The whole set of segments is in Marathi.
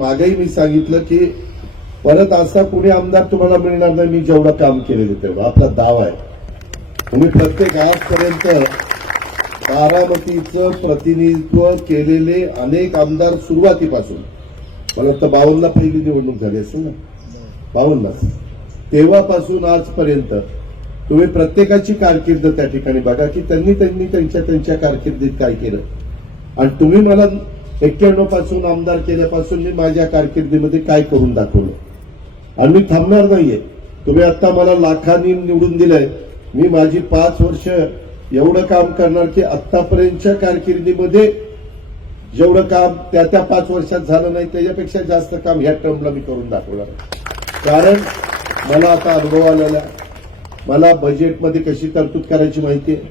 मागेही मी सांगितलं की परत असा कुणी आमदार तुम्हाला मिळणार नाही मी जेवढं काम केलेलं तेवढं. आपला दावा आहे. तुम्ही प्रत्येक आजपर्यंत बारामतीचं प्रतिनिधित्व केलेले अनेक आमदार सुरुवातीपासून. मला तर बावन्नला पहिली निवडणूक झाली असेल ना? बावनला तेव्हापासून आजपर्यंत तुम्ही प्रत्येकाची कारकीर्द त्या ठिकाणी बघा की त्यांनी त्यांनी त्यांच्या त्यांच्या कारकिर्दीत काय केलं. आणि तुम्ही मला एक्क्याण्णवपासून आमदार केल्यापासून मी माझ्या कारकिर्दीमध्ये काय करून दाखवलं? आणि मी थांबणार नाहीये. तुम्ही आता मला लाखांनी निवडून दिलंय. मी माझी पाच वर्ष एवढं काम करणार की आतापर्यंतच्या कारकिर्दीमध्ये जेवढं काम त्या त्या पाच वर्षात झालं नाही त्याच्यापेक्षा जास्त काम ह्या टर्मला मी करून दाखवणार कारण मला आता अनुभव आलेला मला बजेटमध्ये कशी तरतूद करायची माहिती आहे?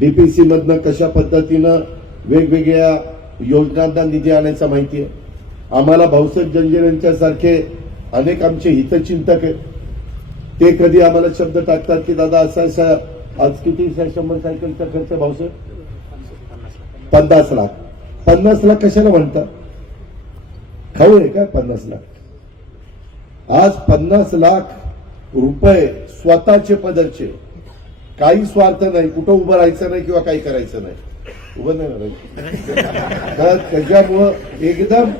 डीपीसीमधनं कशा पद्धतीनं वेगवेगळ्या योजनांना निधी आणायचा माहिती आहे. आम्हाला भाऊसाहेब जंजिरांच्या सारखे अनेक आमचे हितचिंतक आहेत. ते कधी आम्हाला शब्द टाकतात की दादा असा असा आज किती शंभर सायकलचा खर्च भाऊसाहेब? पन्नास लाख. पन्नास लाख कशाला म्हणतात? खाऊ आहे का पन्नास लाख? आज पन्नास लाख रुपये स्वतःचे पदरचे. काही स्वार्थ नाही. कुठं उभं राहायचं नाही किंवा काही करायचं नाही. उभं नाही तर त्याच्यामुळं एकदम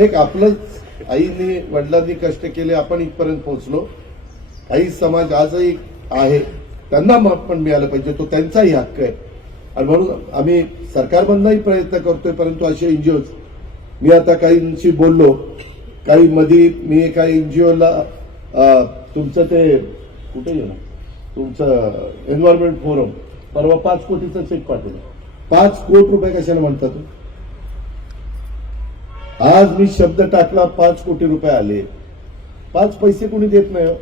एक आपलंच आईने वडिलांनी कष्ट केले आपण इथपर्यंत पोहोचलो. आई समाज आजही आहे. त्यांना माप पण मिळालं पाहिजे. तो त्यांचाही हक्क आहे. आणि म्हणून आम्ही सरकारमधनही प्रयत्न करतोय परंतु असे एनजीओ मी आता काहींशी बोललो. काही मधी मी एका एनजीओला तुमचं ते कुठे गेलं? तुमचं एन्व्हायरमेंट फोरम परवा पाच कोटीचं चेक पाठवलं. पाच कोटी रुपये कशाला म्हणतात? आज मी शब्द टाकला पाच कोटी रुपये आले. पाच पैसे कोणी देत नाही हो.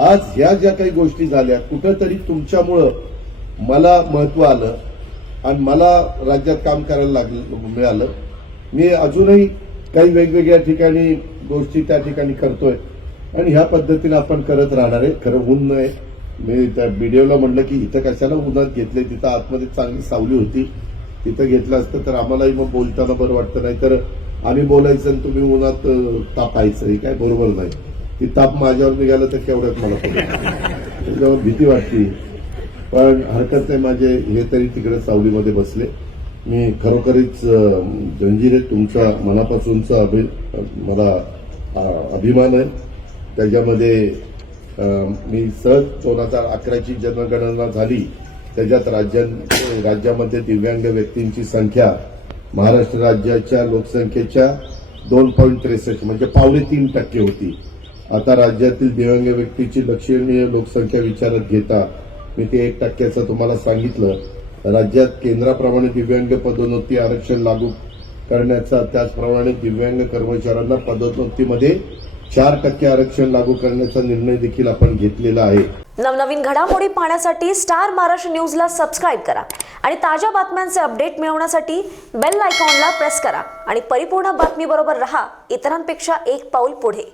आज ह्या ज्या काही गोष्टी झाल्या कुठंतरी तुमच्यामुळं मला महत्त्व आलं आणि मला राज्यात काम करायला लागलं मिळालं. मी अजूनही काही वेगवेगळ्या ठिकाणी गोष्टी त्या ठिकाणी करतोय आणि ह्या पद्धतीने आपण करत राहणार आहे. खरं होऊन नये मी त्या बीडीओला म्हणलं की इथं कशाला उन्हात घेतले तिथं आतमध्ये चांगली सावली होती. तिथं घेतलं असतं तर आम्हालाही मग बोलताना बरं वाटतं. नाही तर आम्ही बोलायचं आणि तुम्ही उन्हात तापायचं. हे काय बरोबर नाही. ती ताप माझ्यावर निघाला तर केवढ्यात मला पडेल. त्याच्यावर भीती वाटते. पण हरकत नाही माझे हे तरी तिकडे सावलीमध्ये बसले. मी खरोखरीच अं, जंजिरे तुमचा मनापासूनचा अभि मला अभिमान आहे. त्याच्यामध्ये मी सहज दोन हजार अकराची जनगणना झाली. त्याच्यात राज्यां राज्यामध्ये दिव्यांग व्यक्तींची संख्या महाराष्ट्र राज्याच्या लोकसंख्येच्या दोन पॉईंट त्रेसष्ट म्हणजे पावणे तीन टक्के होती. आता राज्यातील दिव्यांग व्यक्तीची लक्षणीय लोकसंख्या विचारात घेता मी ते एक टक्क्याचं तुम्हाला सांगितलं. राज्यात केंद्राप्रमाणे दिव्यांग पदोन्नती आरक्षण लागू करण्याचा त्याचप्रमाणे दिव्यांग कर्मचाऱ्यांना पदोन्नतीमध्ये चार टक्के आरक्षण लागू करण्याचा निर्णय देखील आपण घेतलेला आहे. नवनवीन घडामोडी पाहण्यासाठी स्टार महाराष्ट्र न्यूजला सबस्क्राईब करा आणि ताज्या बातम्यांचे अपडेट मिळवण्यासाठी बेल आयकॉनला प्रेस करा आणि परिपूर्ण बातमीबरोबर रहा. इतरांपेक्षा एक पाऊल पुढे.